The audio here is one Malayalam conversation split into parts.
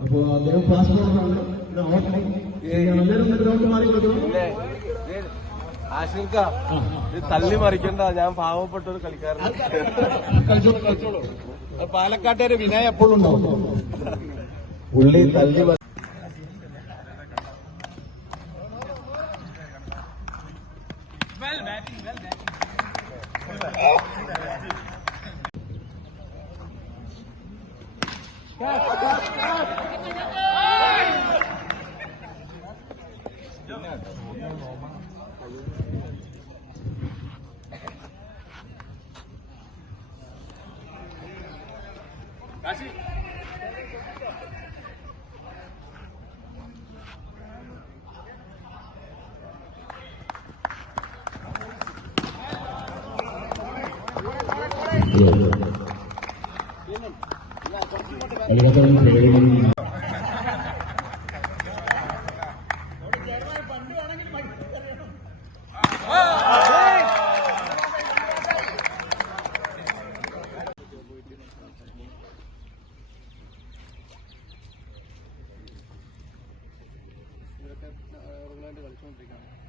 അപ്പോ അദ്ദേഹം ഓപ്പണിംഗ് എല്ലാവരും ഗ്രൗണ്ട് മാറി കൊടുക്കണം ആശിർക്ക തള്ളി മറിക്കണ്ട. ഞാൻ പാവപ്പെട്ട ഒരു കളിക്കാരൻ കളിച്ചോളൂ ഉള്ളി തള്ളി വിനയ എപ്പോഴും Kasih.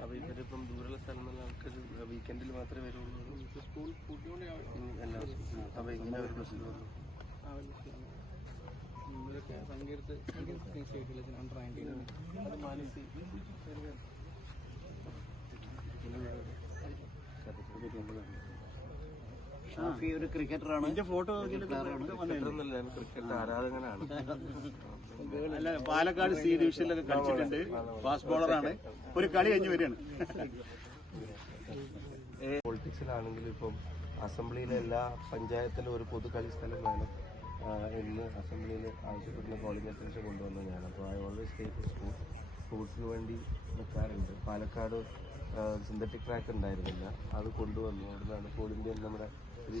അപ്പൊ ഇവരിപ്പം ദൂരെയുള്ള സ്ഥലങ്ങളിൽ ആൾക്കാർ വീക്കെൻഡിൽ മാത്രമേ വരുള്ളൂ. സ്കൂൾ എല്ലാ എങ്ങനെ വന്നു. ഒരു ക്രിക്കറ്ററാണ് എന്റെ ഫോട്ടോ ക്രിക്കറ്റ് ആരാധകനാണ്. അല്ല പാലക്കാട് സി ഡിവിഷനിലൊക്കെ കളിച്ചിട്ടുണ്ട്. ഫാസ്റ്റ് ബോളറാണ് ഒരു കളി കഴിഞ്ഞ് വരികയാണ്. പൊളിറ്റിക്സിലാണെങ്കിലും ഇപ്പം അസംബ്ലിയിലെ എല്ലാ പഞ്ചായത്തിലും ഒരു പൊതു കളി സ്ഥലം വേണം. എന്ന് അസംബ്ലിയിൽ ആവശ്യപ്പെടുന്ന അറ്റൻഷൻ കൊണ്ടുവന്ന ഞാൻ അപ്പോൾ ഐ ഓൾവേസ് ടേക്ക് സ്പോർട്സ് സ്പോർട്സിന് വേണ്ടി നിൽക്കാറുണ്ട് പാലക്കാട് സിന്തറ്റിക് ട്രാക്ക് ഉണ്ടായിരുന്നില്ല. അത് കൊണ്ടുവന്നു. അവിടുന്നാണ് ഫോൾ ഇന്ത്യൻ നമ്മുടെ ഒരു